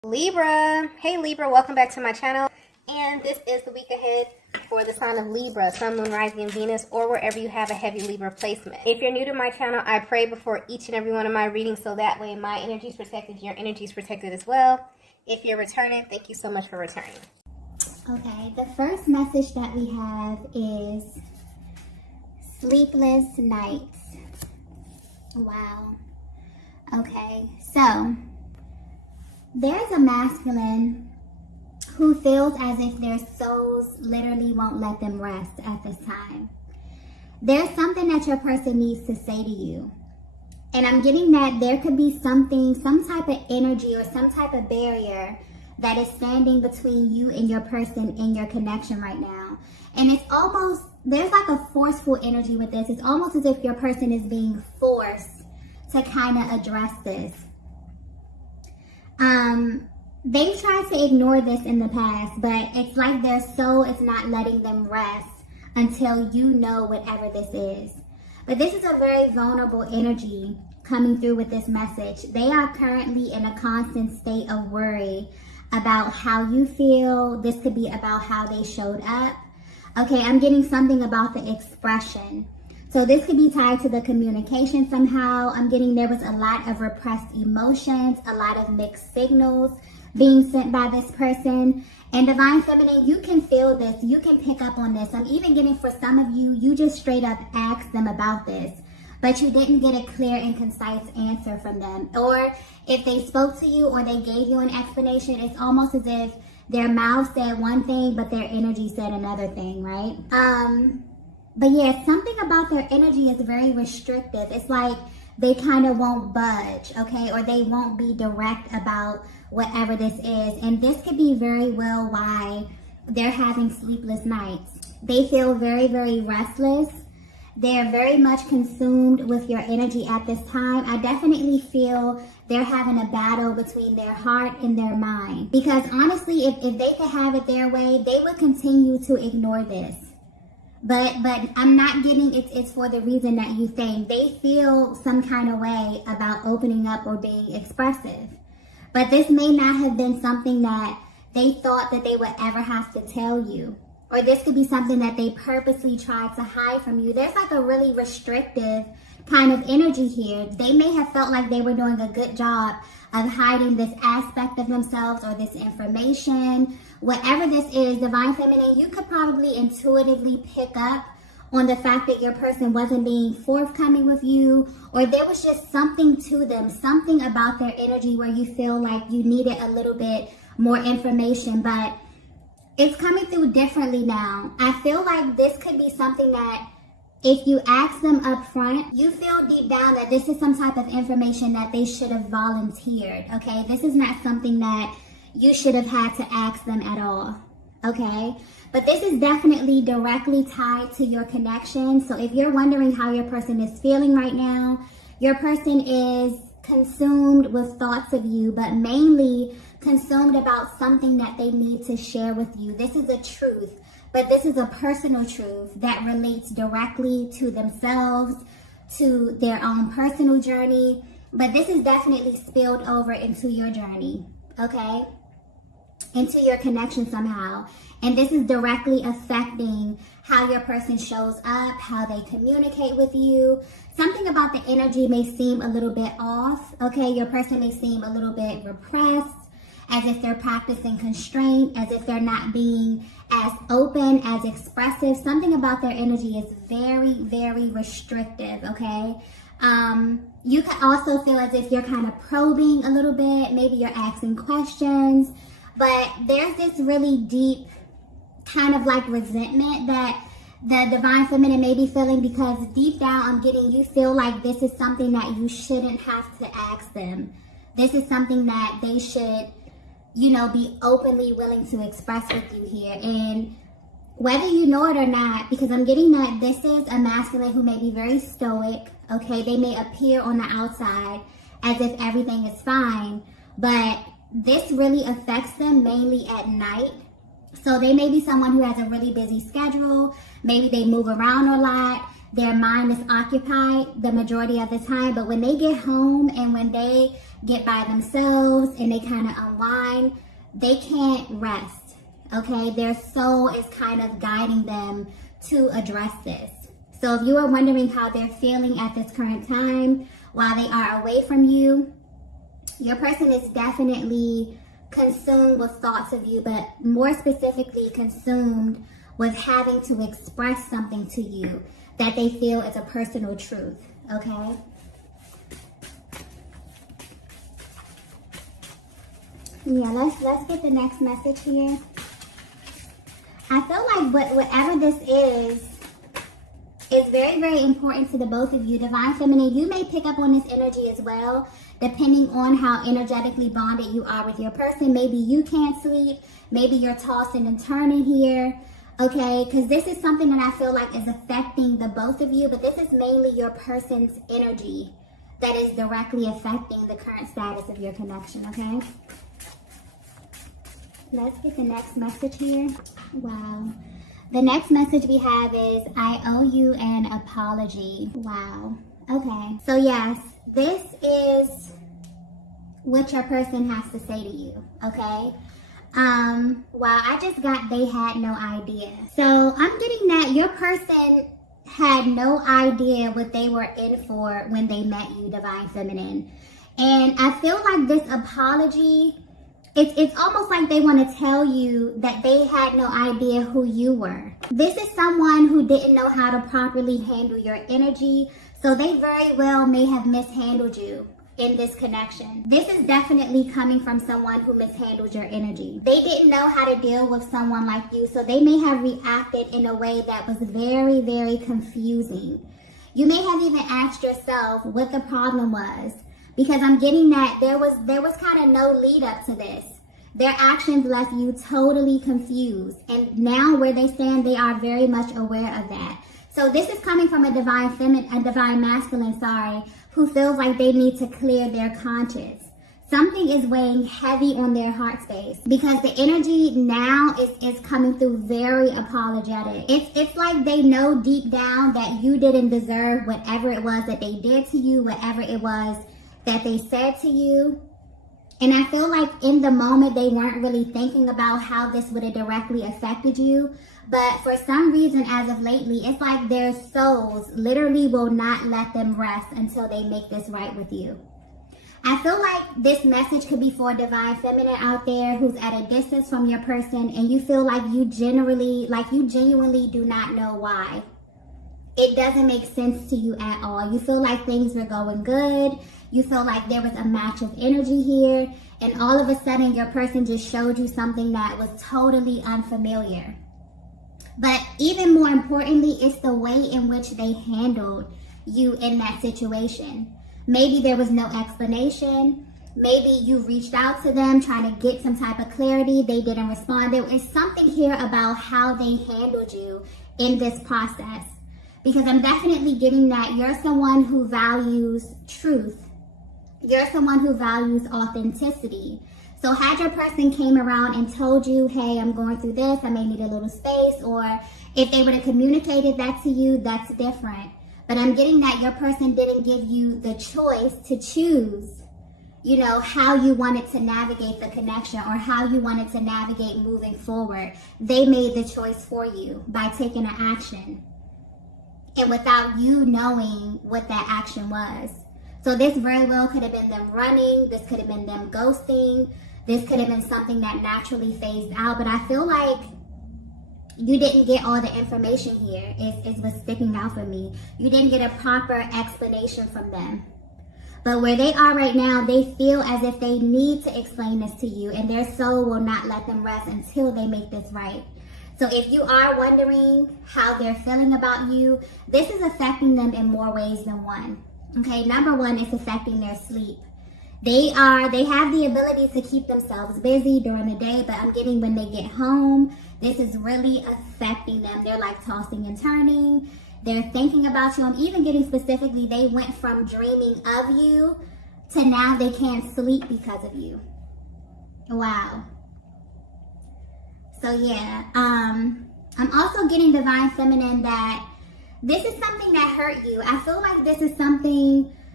Libra. Hey Libra, welcome back to my channel. And this is the week ahead for the sign of Libra, Sun, Moon, Rising, and Venus, or wherever you have a heavy Libra placement. If you're new to my channel, I pray before each and every one of my readings so that way my energy is protected, your energy is protected as well. If you're returning, thank you so much for returning. Okay, the first message that we have is sleepless nights. Wow. Okay, so there's a masculine who feels as if their souls literally won't let them rest at this time. There's something that your person needs to say to you. And I'm getting that there could be something, some type of energy or some type of barrier that is standing between you and your person in your connection right now. And it's almost, there's like a forceful energy with this. It's almost as if your person is being forced to kind of address this. They've tried to ignore this in the past, but it's like their soul is not letting them rest until you know whatever this is. But this is a very vulnerable energy coming through with this message. They are currently in a constant state of worry about how you feel. This could be about how they showed up. Okay, I'm getting something about the expression. So this could be tied to the communication somehow. I'm getting there was a lot of repressed emotions, a lot of mixed signals being sent by this person. And Divine Feminine, you can feel this. You can pick up on this. I'm even getting for some of you, you just straight up asked them about this, but you didn't get a clear and concise answer from them. Or if they spoke to you or they gave you an explanation, it's almost as if their mouth said one thing, but their energy said another thing, right? But yeah, something about their energy is very restrictive. It's like they kind of won't budge, okay? Or they won't be direct about whatever this is. And this could be very well why they're having sleepless nights. They feel very, very restless. They're very much consumed with your energy at this time. I definitely feel they're having a battle between their heart and their mind. Because honestly, if they could have it their way, they would continue to ignore this. But I'm not getting it's for the reason that you think. They feel some kind of way about opening up or being expressive. But this may not have been something that they thought that they would ever have to tell you. Or this could be something that they purposely tried to hide from you. There's like a really restrictive kind of energy here. They may have felt like they were doing a good job of hiding this aspect of themselves or this information. Whatever this is, Divine Feminine, you could probably intuitively pick up on the fact that your person wasn't being forthcoming with you, or there was just something to them, something about their energy where you feel like you needed a little bit more information, but it's coming through differently now. I feel like this could be something that if you ask them up front, you feel deep down that this is some type of information that they should have volunteered, okay? This is not something that you should have had to ask them at all, okay? But this is definitely directly tied to your connection. So if you're wondering how your person is feeling right now, your person is consumed with thoughts of you, but mainly consumed about something that they need to share with you. This is a truth, but this is a personal truth that relates directly to themselves, to their own personal journey. But this is definitely spilled over into your journey, okay? Into your connection somehow. And this is directly affecting how your person shows up, how they communicate with you. Something about the energy may seem a little bit off, okay? Your person may seem a little bit repressed, as if they're practicing constraint, as if they're not being as open, as expressive. Something about their energy is very, very restrictive, okay? You can also feel as if you're kind of probing a little bit. Maybe you're asking questions. But there's this really deep kind of like resentment that the Divine Feminine may be feeling, because deep down I'm getting you feel like this is something that you shouldn't have to ask them. This is something that they should, you know, be openly willing to express with you here. And whether you know it or not, because I'm getting that this is a masculine who may be very stoic, okay? They may appear on the outside as if everything is fine, but this really affects them mainly at night. So they may be someone who has a really busy schedule. Maybe they move around a lot. Their mind is occupied the majority of the time. But when they get home and when they get by themselves and they kind of unwind, they can't rest, okay? Their soul is kind of guiding them to address this. So if you are wondering how they're feeling at this current time while they are away from you, your person is definitely consumed with thoughts of you, but more specifically consumed with having to express something to you that they feel is a personal truth, okay? Yeah, let's get the next message here. I feel like whatever this is very, very important to the both of you. Divine Feminine, you may pick up on this energy as well, depending on how energetically bonded you are with your person. Maybe you can't sleep. Maybe you're tossing and turning here, okay? Because this is something that I feel like is affecting the both of you, but this is mainly your person's energy that is directly affecting the current status of your connection, okay? Let's get the next message here. Wow. The next message we have is, I owe you an apology. Wow. Okay. So yes, this is what your person has to say to you, okay? Wow, I just got they had no idea. So I'm getting that your person had no idea what they were in for when they met you, Divine Feminine. And I feel like this apology, it's almost like they want to tell you that they had no idea who you were. This is someone who didn't know how to properly handle your energy, so they very well may have mishandled you in this connection. This is definitely coming from someone who mishandled your energy. They didn't know how to deal with someone like you, so they may have reacted in a way that was very, very confusing. You may have even asked yourself what the problem was, because I'm getting that there was kind of no lead up to this. Their actions left you totally confused, and now where they stand, they are very much aware of that. So this is coming from a divine masculine, who feels like they need to clear their conscience. Something is weighing heavy on their heart space, because the energy now is coming through very apologetic. It's like they know deep down that you didn't deserve whatever it was that they did to you, whatever it was that they said to you. And I feel like in the moment they weren't really thinking about how this would have directly affected you. But for some reason, as of lately, it's like their souls literally will not let them rest until they make this right with you. I feel like this message could be for a Divine Feminine out there who's at a distance from your person, and you feel like you genuinely do not know why. It doesn't make sense to you at all. You feel like things were going good. You feel like there was a match of energy here, and all of a sudden your person just showed you something that was totally unfamiliar. But even more importantly, it's the way in which they handled you in that situation. Maybe there was no explanation. Maybe you reached out to them trying to get some type of clarity. They didn't respond. There is something here about how they handled you in this process. Because I'm definitely getting that you're someone who values truth. You're someone who values authenticity. So had your person came around and told you, hey, I'm going through this, I may need a little space, or if they would have communicated that to you, that's different. But I'm getting that your person didn't give you the choice to choose, you know, how you wanted to navigate the connection or how you wanted to navigate moving forward. They made the choice for you by taking an action, and without you knowing what that action was. So this very well could have been them running. This could have been them ghosting. This could have been something that naturally phased out. But I feel like you didn't get all the information here. Is what's sticking out for me. You didn't get a proper explanation from them. But where they are right now, they feel as if they need to explain this to you, and their soul will not let them rest until they make this right. So if you are wondering how they're feeling about you, this is affecting them in more ways than one. Okay, number one, it's affecting their sleep. They have the ability to keep themselves busy during the day, but I'm getting when they get home, this is really affecting them. They're like tossing and turning. They're thinking about you. I'm even getting specifically, they went from dreaming of you to now they can't sleep because of you. Wow. So yeah, I'm also getting Divine Feminine that this is something that hurt you. I feel like this is something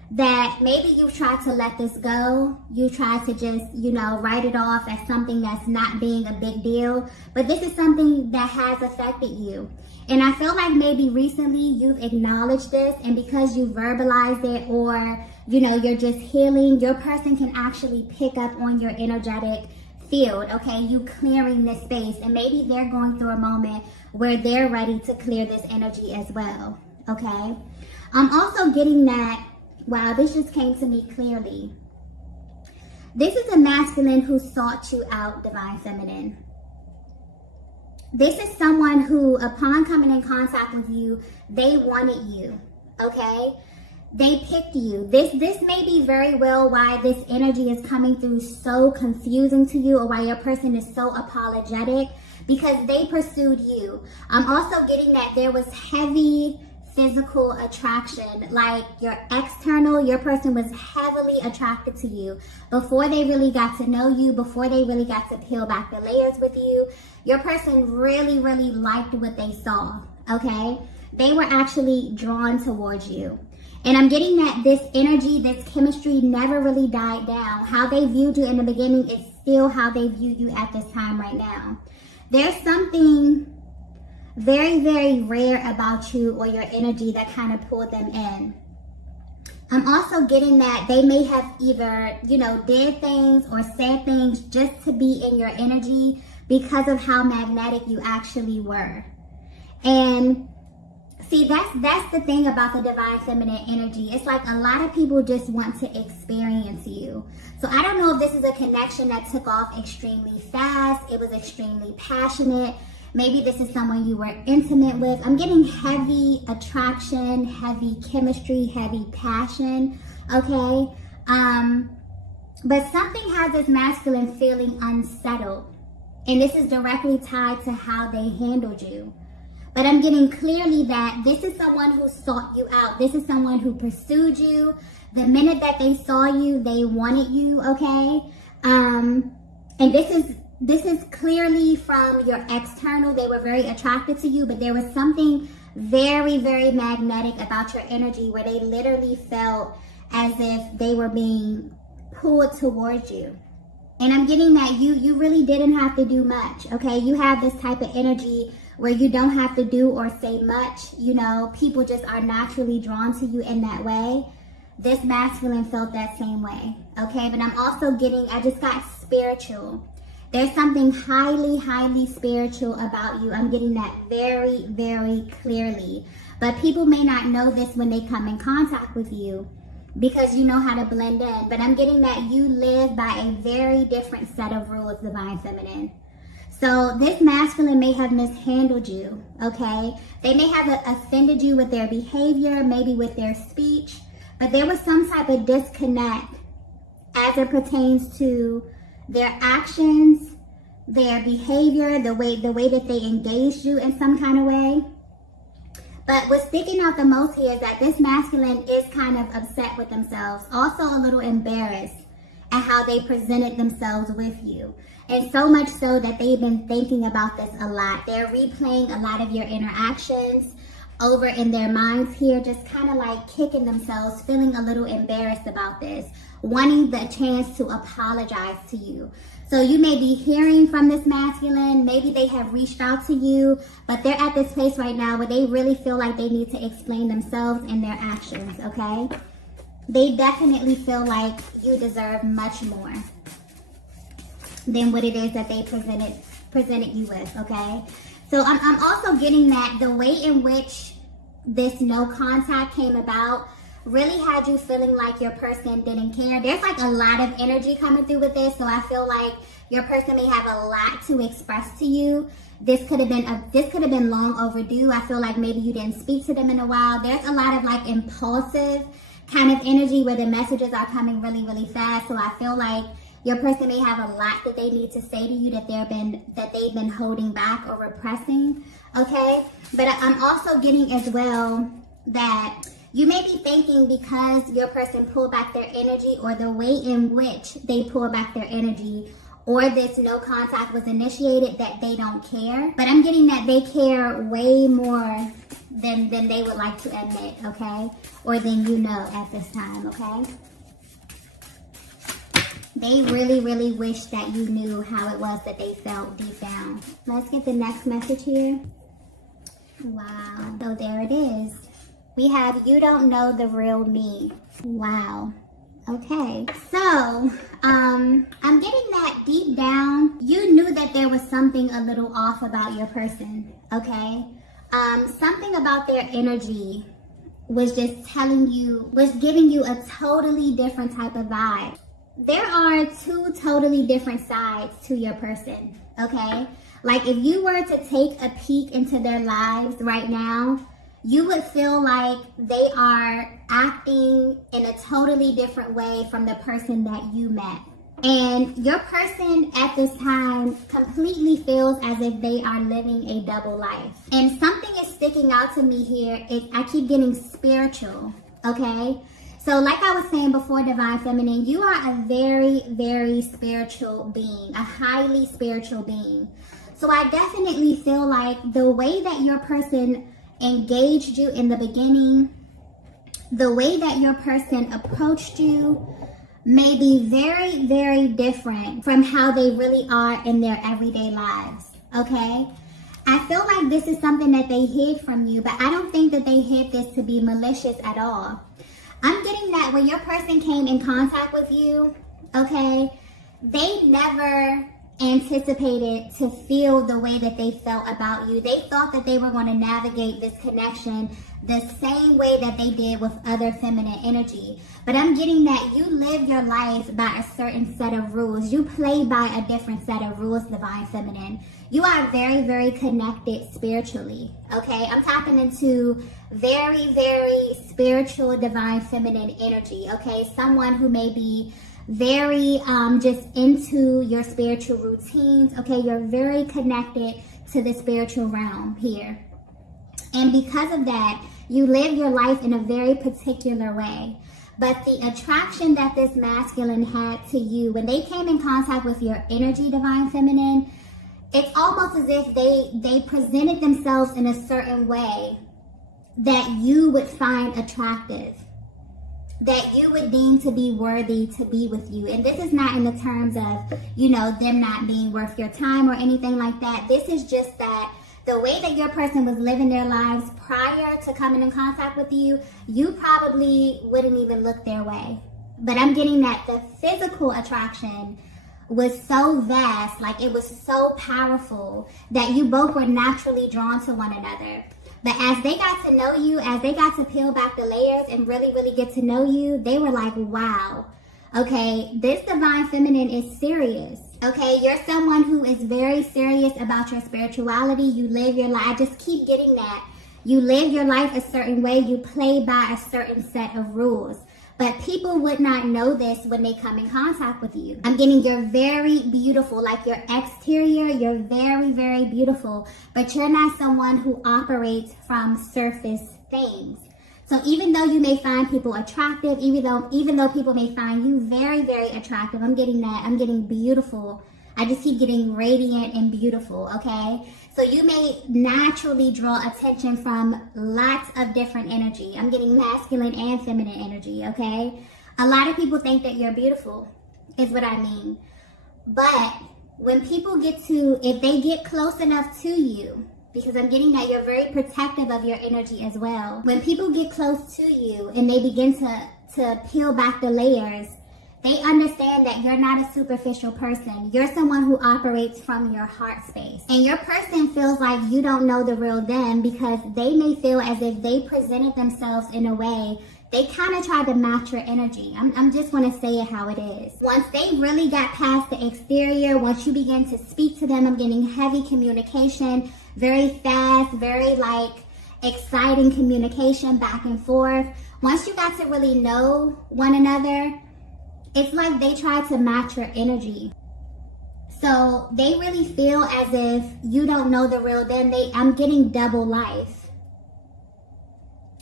that maybe you tried to let this go. You tried to just, write it off as something that's not being a big deal. But this is something that has affected you. And I feel like maybe recently you've acknowledged this, and because you verbalized it, or, you're just healing, your person can actually pick up on your energetic field, okay? You clearing this space, and maybe they're going through a moment where they're ready to clear this energy as well, okay? I'm also getting that, wow, this just came to me clearly. This is a masculine who sought you out, Divine Feminine. This is someone who, upon coming in contact with you, they wanted you, okay? They picked you. This may be very well why this energy is coming through so confusing to you, or why your person is so apologetic, because they pursued you. I'm also getting that there was heavy physical attraction, like your person was heavily attracted to you before they really got to know you, before they really got to peel back the layers with you. Your person really, really liked what they saw, okay? They were actually drawn towards you. And I'm getting that this energy, this chemistry never really died down. How they viewed you in the beginning is still how they view you at this time right now. There's something very, very rare about you or your energy that kind of pulled them in. I'm also getting that they may have either, did things or said things just to be in your energy because of how magnetic you actually were. And see, that's the thing about the Divine Feminine energy. It's like a lot of people just want to experience you. So I don't know if this is a connection that took off extremely fast. It was extremely passionate. Maybe this is someone you were intimate with. I'm getting heavy attraction, heavy chemistry, heavy passion, okay? But something has this masculine feeling unsettled. And this is directly tied to how they handled you. But I'm getting clearly that this is someone who sought you out. This is someone who pursued you. The minute that they saw you, they wanted you, okay? And this is clearly from your external. They were very attracted to you, but there was something very, very magnetic about your energy where they literally felt as if they were being pulled towards you. And I'm getting that you really didn't have to do much, okay? You have this type of energy where you don't have to do or say much. People just are naturally drawn to you in that way. This masculine felt that same way, okay? But I'm also getting, I just got spiritual. There's something highly, highly spiritual about you. I'm getting that very, very clearly. But people may not know this when they come in contact with you because you know how to blend in. But I'm getting that you live by a very different set of rules, Divine Feminine. So this masculine may have mishandled you, okay? They may have offended you with their behavior, maybe with their speech. But there was some type of disconnect as it pertains to their actions, their behavior, the way that they engaged you in some kind of way. But what's sticking out the most here is that this masculine is kind of upset with themselves, also a little embarrassed at how they presented themselves with you. And so much so that they've been thinking about this a lot. They're replaying a lot of your interactions over in their minds here, just kind of like kicking themselves, feeling a little embarrassed about this, wanting the chance to apologize to you. So you may be hearing from this masculine, maybe they have reached out to you, but they're at this place right now where they really feel like they need to explain themselves and their actions, okay? They definitely feel like you deserve much more than what it is that they presented you with, okay? So I'm also getting that the way in which this no contact came about really had you feeling like your person didn't care. There's like a lot of energy coming through with this, so I feel like your person may have a lot to express to you. This could have been long overdue. I feel like maybe you didn't speak to them in a while. There's a lot of like impulsive kind of energy where the messages are coming really, really fast. So I feel like your person may have a lot that they need to say to you that they've been holding back or repressing, okay? But I'm also getting as well that you may be thinking because your person pulled back their energy, or the way in which they pull back their energy, or this no contact was initiated, that they don't care. But I'm getting that they care way more than they would like to admit, okay? Or than you know at this time, okay? They really, really wish that you knew how it was that they felt deep down. Let's get the next message here. Wow. So there it is. We have, you don't know the real me. Wow. Okay. So, I'm getting that deep down, you knew that there was something a little off about your person, okay? Something about their energy was just telling you, was giving you a totally different type of vibe. There are two totally different sides to your person, okay? Like if you were to take a peek into their lives right now, you would feel like they are acting in a totally different way from the person that you met. And your person at this time completely feels as if they are living a double life. And something is sticking out to me here. I keep getting spiritual, okay? So like I was saying before, Divine Feminine, you are a very, very spiritual being, a highly spiritual being. So I definitely feel like the way that your person engaged you in the beginning, the way that your person approached you may be very, very different from how they really are in their everyday lives, okay? I feel like this is something that they hid from you, but I don't think that they hid this to be malicious at all. I'm getting that when your person came in contact with you, okay, they never anticipated to feel the way that they felt about you. They thought that they were going to navigate this connection the same way that they did with other feminine energy. But I'm getting that you live your life by a certain set of rules. You play by a different set of rules, Divine Feminine. You are very, very connected spiritually, okay? I'm tapping into very, very spiritual Divine Feminine energy, okay? Someone who may be very just into your spiritual routines, okay? You're very connected to the spiritual realm here. And because of that, you live your life in a very particular way. But the attraction that this masculine had to you, when they came in contact with your energy, Divine Feminine, it's almost as if they presented themselves in a certain way that you would find attractive, that you would deem to be worthy to be with you. And this is not in the terms of, you know, them not being worth your time or anything like that. This is just that the way that your person was living their lives prior to coming in contact with you, you probably wouldn't even look their way. But I'm getting that the physical attraction was so vast, like it was so powerful, that you both were naturally drawn to one another. But as they got to know you, as they got to peel back the layers and really, really get to know you, they were like, wow, okay, this Divine Feminine is serious. Okay, you're someone who is very serious about your spirituality. You live your life. I just keep getting that. You live your life a certain way. You play by a certain set of rules. But people would not know this when they come in contact with you. I'm getting you're very beautiful. Like your exterior, you're very, very beautiful. But you're not someone who operates from surface things. So even though you may find people attractive, even though people may find you very, very attractive, I'm getting that. I'm getting beautiful. I just keep getting radiant and beautiful, okay? So you may naturally draw attention from lots of different energy. I'm getting masculine and feminine energy, okay? A lot of people think that you're beautiful, is what I mean. But when people if they get close enough to you, because I'm getting that you're very protective of your energy as well. When people get close to you and they begin to peel back the layers, they understand that you're not a superficial person. You're someone who operates from your heart space. And your person feels like you don't know the real them because they may feel as if they presented themselves in a way they kind of tried to match your energy. I'm just want to say it how it is. Once they really got past the exterior, once you begin to speak to them, I'm getting heavy communication, very fast, very like exciting communication back and forth. Once you got to really know one another, it's like they try to match your energy. So they really feel as if you don't know the real them. I'm getting double life.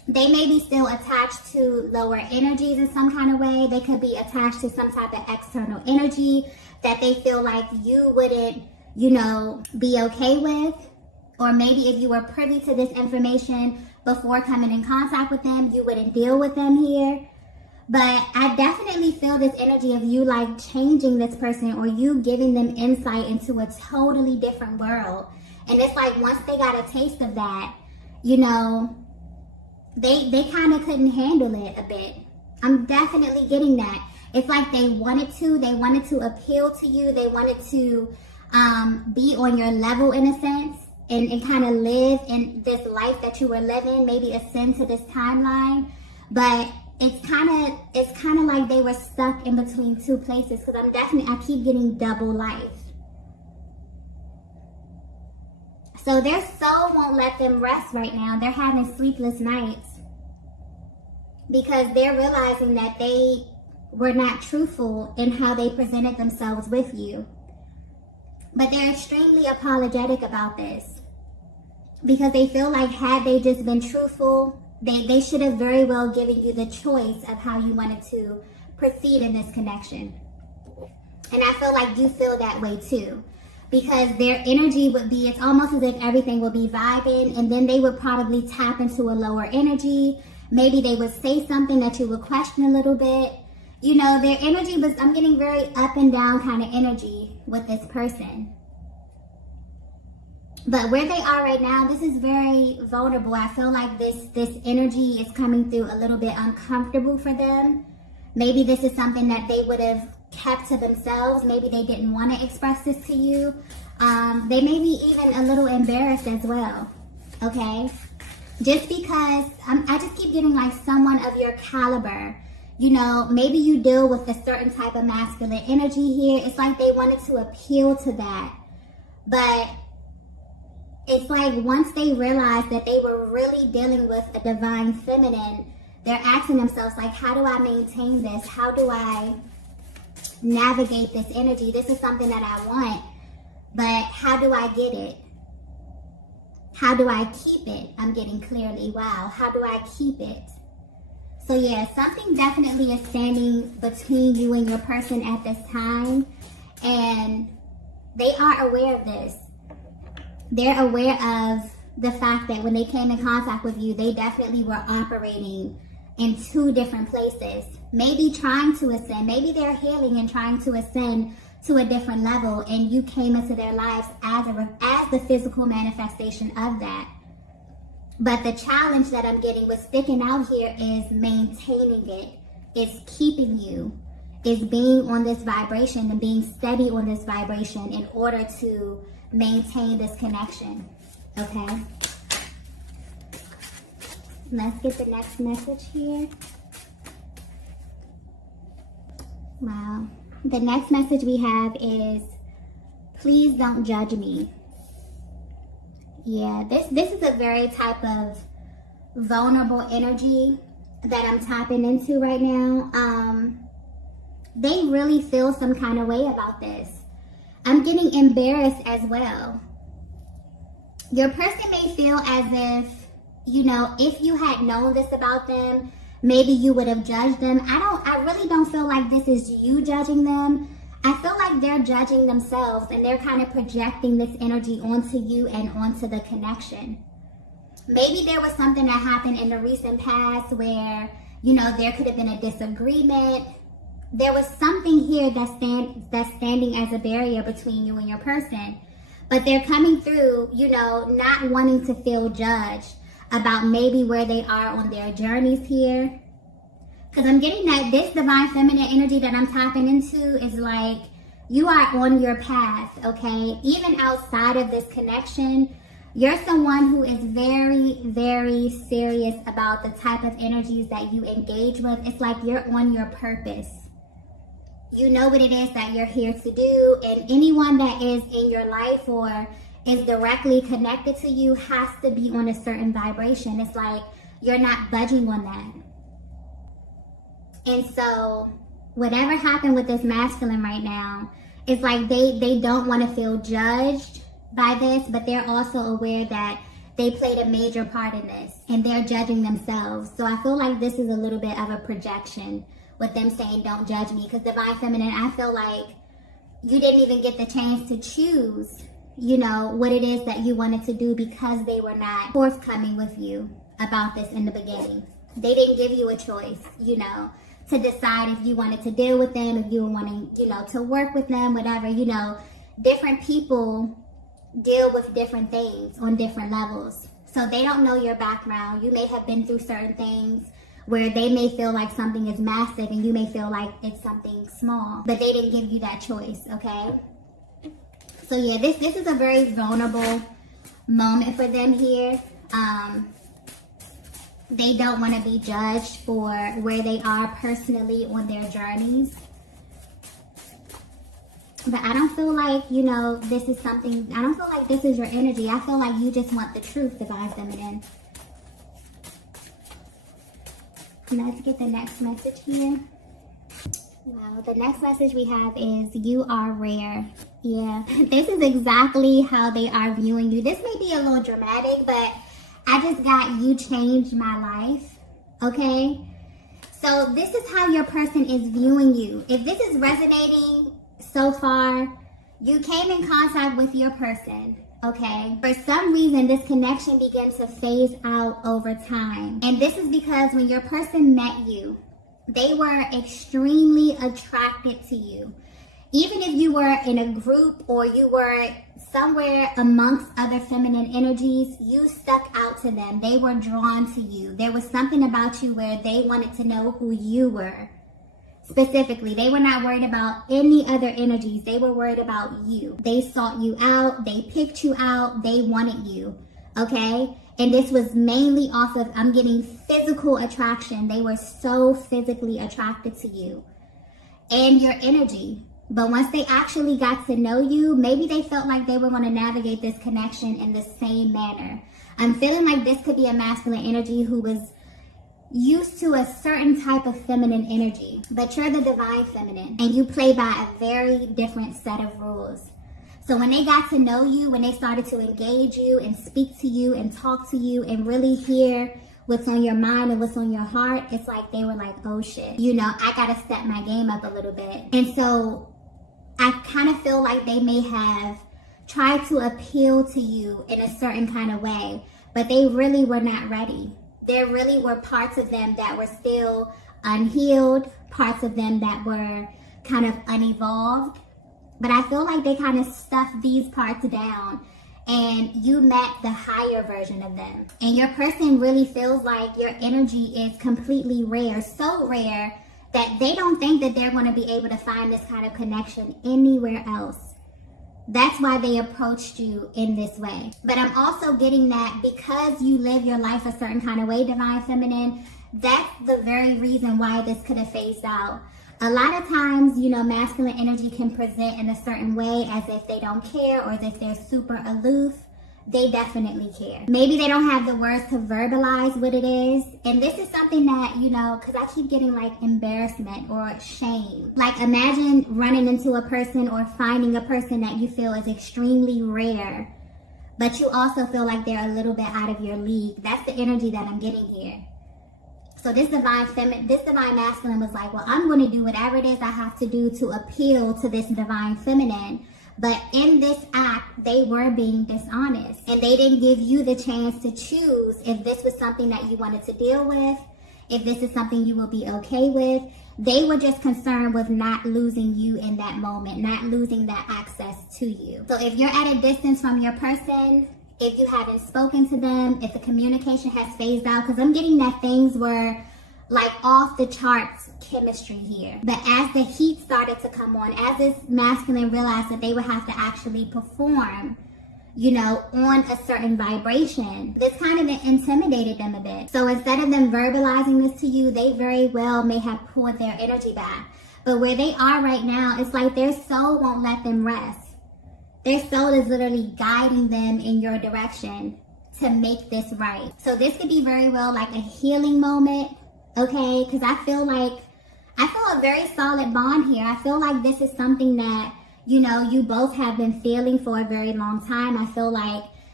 They may be still attached to lower energies in some kind of way. They could be attached to some type of external energy that they feel like you wouldn't, be okay with. Or maybe if you were privy to this information before coming in contact with them, you wouldn't deal with them here. But I definitely feel this energy of you like changing this person, or you giving them insight into a totally different world. And it's like once they got a taste of that, they kind of couldn't handle it a bit. I'm definitely getting that. It's like they wanted to appeal to you. They wanted to be on your level in a sense, and kind of live in this life that you were living, maybe ascend to this timeline. But it's kind of like they were stuck in between two places, because I keep getting double life. So their soul won't let them rest right now. They're having sleepless nights because they're realizing that they were not truthful in how they presented themselves with you. But they're extremely apologetic about this because they feel like had they just been truthful, they should have very well given you the choice of how you wanted to proceed in this connection. And I feel like you feel that way too, because their energy would be, it's almost as if everything would be vibing, and then they would probably tap into a lower energy. Maybe they would say something that you would question a little bit. Their energy was, I'm getting very up and down kind of energy with this person. But where they are right now, this is very vulnerable. I feel like this energy is coming through a little bit uncomfortable for them. Maybe this is something that they would have kept to themselves. Maybe they didn't want to express this to you. They may be even a little embarrassed as well. Okay? Just because I just keep getting like someone of your caliber. Maybe you deal with a certain type of masculine energy here. It's like they wanted to appeal to that. But it's like once they realized that they were really dealing with a divine feminine, they're asking themselves, like, how do I maintain this? How do I navigate this energy? This is something that I want, but how do I get it? How do I keep it? I'm getting clearly, wow, how do I keep it? So yeah, something definitely is standing between you and your person at this time, and they are aware of this. They're aware of the fact that when they came in contact with you, they definitely were operating in two different places, maybe trying to ascend, maybe they're healing and trying to ascend to a different level, and you came into their lives as the physical manifestation of that. But the challenge that I'm getting with sticking out here is maintaining it, is keeping you, is being on this vibration and being steady on this vibration in order to maintain this connection. Okay? Let's get the next message here. Wow. The next message we have is, please don't judge me. Yeah, this is a very type of vulnerable energy that I'm tapping into right now. They really feel some kind of way about this. I'm getting embarrassed as well. Your person may feel as if, if you had known this about them, maybe you would have judged them. I really don't feel like this is you judging them. I feel like they're judging themselves, and they're kind of projecting this energy onto you and onto the connection. Maybe there was something that happened in the recent past where, there could have been a disagreement. There was something here that's standing as a barrier between you and your person. But they're coming through, not wanting to feel judged about maybe where they are on their journeys here. Because I'm getting that this divine feminine energy that I'm tapping into is like, you are on your path, okay? Even outside of this connection, you're someone who is very, very serious about the type of energies that you engage with. It's like you're on your purpose. You know what it is that you're here to do, and anyone that is in your life or is directly connected to you has to be on a certain vibration. It's like you're not budging on that. And so whatever happened with this masculine right now, it's like they don't want to feel judged by this, but they're also aware that they played a major part in this, and they're judging themselves. So I feel like this is a little bit of a projection with them saying, don't judge me. Because Divine Feminine, I feel like you didn't even get the chance to choose, you know, what it is that you wanted to do, because they were not forthcoming with you about this in the beginning. They didn't give you a choice, you know, to decide if you wanted to deal with them, if you were wanting, you know, to work with them, whatever. You know, different people deal with different things on different levels. So they don't know your background. You may have been through certain things where they may feel like something is massive and you may feel like it's something small, but they didn't give you that choice, okay? So yeah, this is a very vulnerable moment for them here. They don't want to be judged for where they are personally on their journeys. But I don't feel like, you know, this is something, I don't feel like this is your energy. I feel like you just want the truth, Divine Feminine. Let's get the next message here. Well, the next message we have is, you are rare. Yeah, this is exactly how they are viewing you. This may be a little dramatic, but I just got, you changed my life, okay? So this is how your person is viewing you. If this is resonating so far, you came in contact with your person, okay? For some reason, this connection began to phase out over time. And this is because when your person met you, they were extremely attracted to you. Even if you were in a group or you were somewhere amongst other feminine energies, you stuck out to them. They were drawn to you. There was something about you where they wanted to know who you were. Specifically, they were not worried about any other energies. They were worried about you. They sought you out. They picked you out. They wanted you, okay? And this was mainly off of, I'm getting physical attraction. They were so physically attracted to you and your energy. But once they actually got to know you, maybe they felt like they were going to navigate this connection in the same manner. I'm feeling like this could be a masculine energy who was used to a certain type of feminine energy. But you're the Divine Feminine, and you play by a very different set of rules. So when they got to know you, when they started to engage you and speak to you and talk to you and really hear what's on your mind and what's on your heart, it's like they were like, oh shit, you know, I gotta step my game up a little bit. And so I kind of feel like they may have tried to appeal to you in a certain kind of way, but they really were not ready. There really were parts of them that were still unhealed, parts of them that were kind of unevolved. But I feel like they kind of stuffed these parts down and you met the higher version of them. And your person really feels like your energy is completely rare, so rare that they don't think that they're going to be able to find this kind of connection anywhere else. That's why they approached you in this way. But I'm also getting that because you live your life a certain kind of way, Divine Feminine, that's the very reason why this could have phased out. A lot of times, you know, masculine energy can present in a certain way as if they don't care or as if they're super aloof. They definitely care. Maybe they don't have the words to verbalize what it is. And this is something that, you know, because I keep getting like embarrassment or shame. Like imagine running into a person or finding a person that you feel is extremely rare, but you also feel like they're a little bit out of your league. That's the energy that I'm getting here. So this divine masculine was like, well, I'm going to do whatever it is I have to do to appeal to this divine feminine. But in this act, they were being dishonest. And they didn't give you the chance to choose if this was something that you wanted to deal with, if this is something you will be okay with. They were just concerned with not losing you in that moment, not losing that access to you. So if you're at a distance from your person, if you haven't spoken to them, if the communication has phased out, because I'm getting that things were like off the charts chemistry here. But as the heat started to come on, as this masculine realized that they would have to actually perform, you know, on a certain vibration, this kind of intimidated them a bit. So instead of them verbalizing this to you, they very well may have pulled their energy back. But where they are right now, it's like their soul won't let them rest. Their soul is literally guiding them in your direction to make this right. So this could be very well like a healing moment. Okay, because I feel a very solid bond here. I feel like this is something that, you know, you both have been feeling for a very long time. I feel like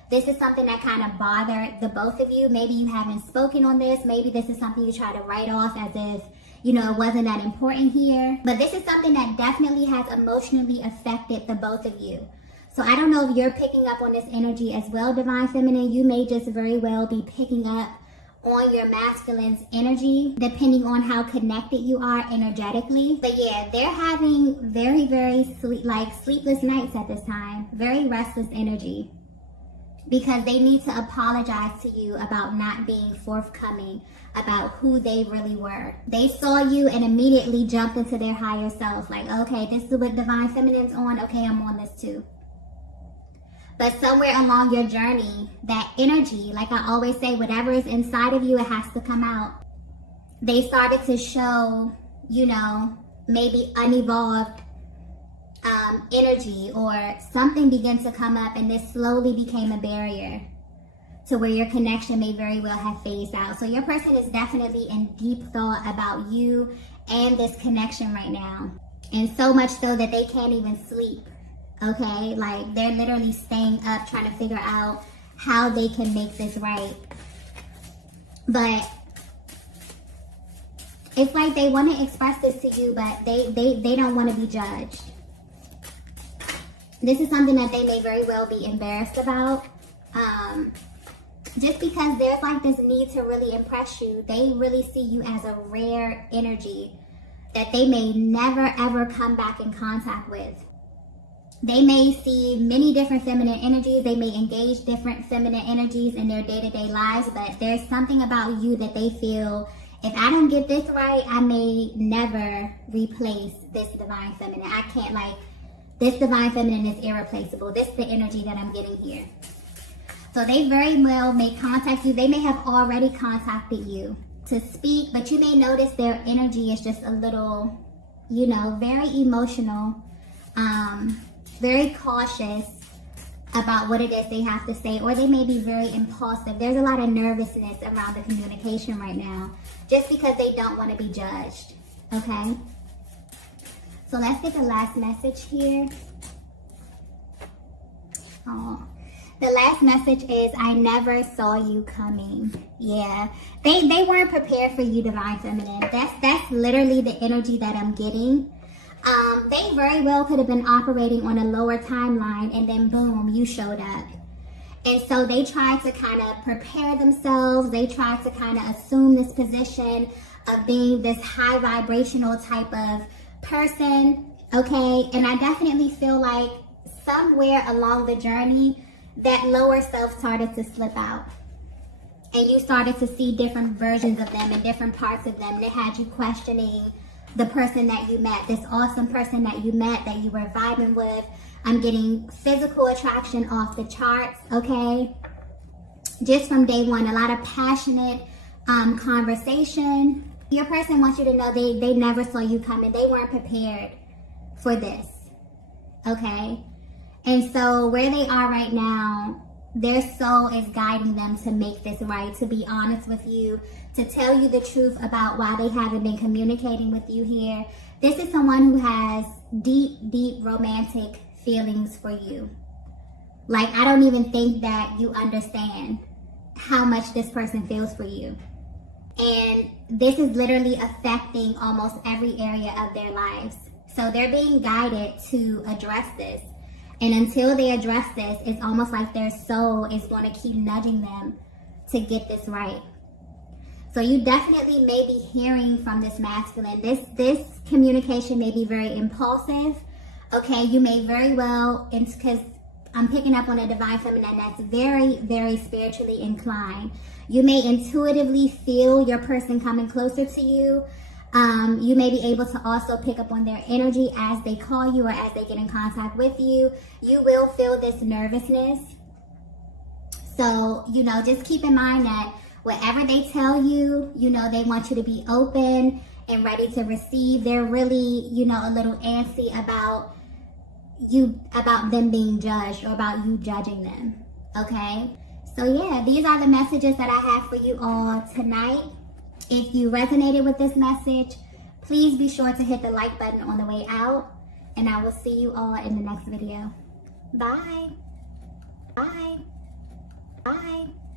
this is something that kind of bothered the both of you. Maybe you haven't spoken on this. Maybe this is something you try to write off as if, you know, it wasn't that important here. But this is something that definitely has emotionally affected the both of you. So I don't know if you're picking up on this energy as well, Divine Feminine. You may just very well be picking up on your masculine's energy, depending on how connected you are energetically. But yeah, they're having very, very sleepless nights at this time. Very restless energy. Because they need to apologize to you about not being forthcoming about who they really were. They saw you and immediately jumped into their higher self. Like, okay, this is what Divine Feminine's on. Okay, I'm on this too. But somewhere along your journey, that energy, like I always say, whatever is inside of you, it has to come out. They started to show, you know, maybe unevolved energy, or something began to come up, and this slowly became a barrier to where your connection may very well have phased out. So your person is definitely in deep thought about you and this connection right now. And so much so that they can't even sleep. Okay, like they're literally staying up trying to figure out how they can make this right. But it's like they want to express this to you, but they don't want to be judged. This is something that they may very well be embarrassed about. Just because there's like this need to really impress you. They really see you as a rare energy that they may never ever come back in contact with. They may see many different feminine energies. They may engage different feminine energies in their day-to-day lives, but there's something about you that they feel, if I don't get this right, I may never replace this Divine Feminine. I can't, like, this Divine Feminine is irreplaceable. This is the energy that I'm getting here. So they very well may contact you. They may have already contacted you to speak, but you may notice their energy is just a little, you know, very emotional, very cautious about what it is they have to say, or they may be very impulsive. There's a lot of nervousness around the communication right now, just because they don't want to be judged, okay? So let's get the last message here. Oh, the last message is, I never saw you coming. Yeah, they weren't prepared for you, Divine Feminine. That's literally the energy that I'm getting. They very well could have been operating on a lower timeline, and then boom, you showed up. And so they tried to kind of prepare themselves. They tried to kind of assume this position of being this high vibrational type of person, okay? And I definitely feel like somewhere along the journey, that lower self started to slip out. And you started to see different versions of them and different parts of them that had you questioning the person that you met, this awesome person that you met, that you were vibing with. I'm getting physical attraction off the charts, okay? Just from day one, a lot of passionate conversation. Your person wants you to know they never saw you coming. They weren't prepared for this, okay? And so where they are right now, their soul is guiding them to make this right, to be honest with you, to tell you the truth about why they haven't been communicating with you here. This is someone who has deep, deep romantic feelings for you. Like, I don't even think that you understand how much this person feels for you. And this is literally affecting almost every area of their lives. So they're being guided to address this. And until they address this, it's almost like their soul is going to keep nudging them to get this right. So you definitely may be hearing from this masculine. This communication may be very impulsive. Okay, you may very well, because I'm picking up on a Divine Feminine that's very, very spiritually inclined. You may intuitively feel your person coming closer to you. You may be able to also pick up on their energy as they call you or as they get in contact with you. You will feel this nervousness. So, you know, just keep in mind that whatever they tell you, you know, they want you to be open and ready to receive. They're really, you know, a little antsy about them being judged or about you judging them, okay? So yeah, these are the messages that I have for you all tonight. If you resonated with this message, please be sure to hit the like button on the way out, and I will see you all in the next video. Bye. Bye. Bye.